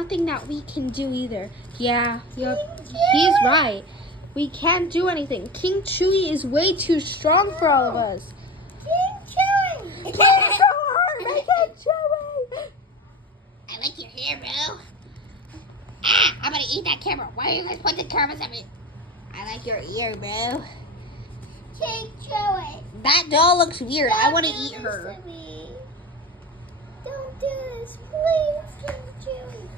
nothing that we can do either. Yeah, he's right. We can't do anything. King Chewy is way too strong for all of us. King Chewy! King Chewy! King Chewy! I like your hair, bro. Ah, I'm gonna eat that camera. Why are you guys putting the cameras at me? I like your ear, bro. King Chewy. That doll looks weird. I want to eat her. Don't do this, please, King Chewy.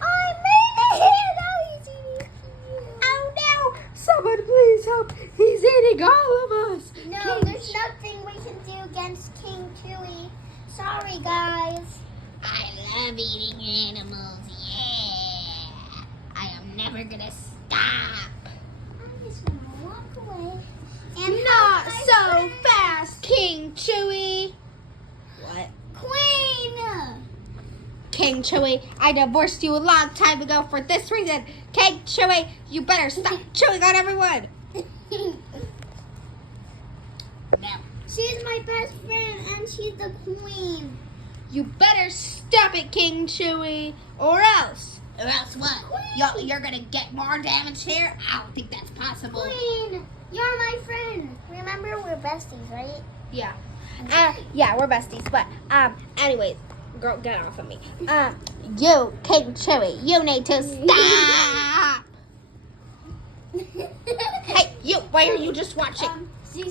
I made the hair. Now he's eating you. Oh no! Someone please help! He's eating all of us! No, there's nothing we can do against King Chewy. Sorry, guys. I love eating animals. Yeah. I am never gonna stop. I'm just gonna walk away. And Not so fast, King Chewy! What? Queen! King Chewy, I divorced you a long time ago for this reason. King Chewy, you better stop chewing on everyone. No. She's my best friend and she's the queen. You better stop it, King Chewy, or else. Or else what? You're gonna get more damage here? I don't think that's possible. Queen, you're my friend. Remember, we're besties, right? Yeah. Yeah, we're besties, but, anyways, girl, get off of me. You, King Chewy, you need to stop. Hey, you, why are you just watching?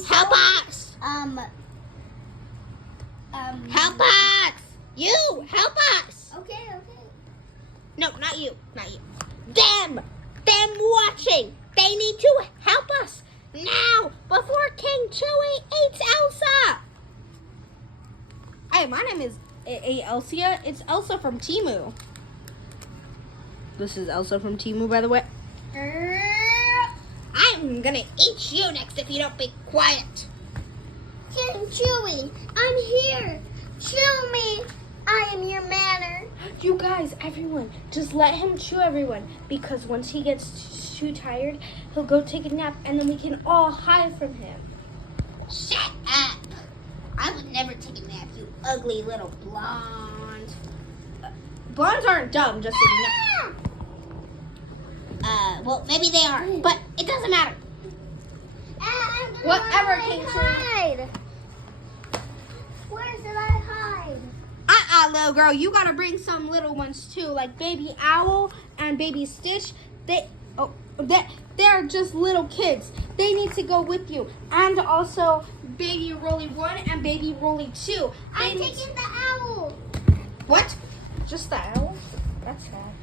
Help us. Help us. You, help us. Okay. No, not you, not you. Them watching. They need to help us now before King Chewy eats Elsa. Hey, my name is Elsia. It's Elsa from Temu. This is Elsa from Temu, by the way. I'm gonna eat you next if you don't be quiet. King Chewy, I'm here. Chew me. I am your manner. You guys, everyone, just let him chew everyone. Because once he gets too tired, he'll go take a nap and then we can all hide from him. Shut up. I would never take a nap, you ugly little blonde. Blondes aren't dumb, just so you know. Well, maybe they are, but it doesn't matter. Whatever, King Chewy. Hide. Where should I hide? Little girl, you gotta bring some little ones too, like Baby Owl and Baby Stitch. They're just little kids. They need to go with you, and also Baby Rolly 1 and Baby Rolly 2. I'm taking the owl. What? Just the owl? That's sad.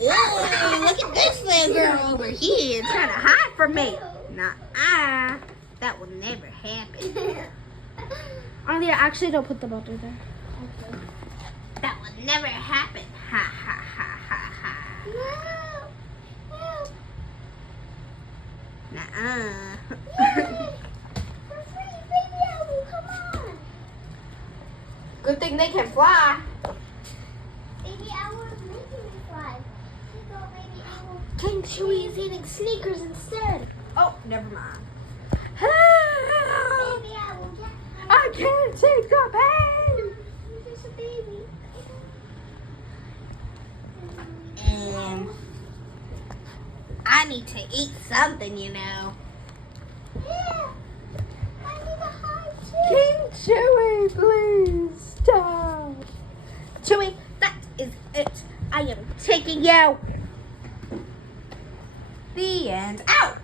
Ooh, look at this little girl over here. It's trying to hide from me. Nah, that will never happen. Arlia, actually, don't put the butter there. Okay. That will never happen. Ha ha ha ha ha. No. Nuh-uh. Yay. For free, baby owl, come on. Good thing they can fly. Baby owl is making me fly. Here go, baby owl. King Chewy is eating sneakers instead. Oh, never mind. Baby owl, yeah. I can't take the pain. You're just a baby. I need to eat something, you know. Yeah. I need to hide too. King Chewy, please stop. Chewy, that is it. I am taking you. The end. Out.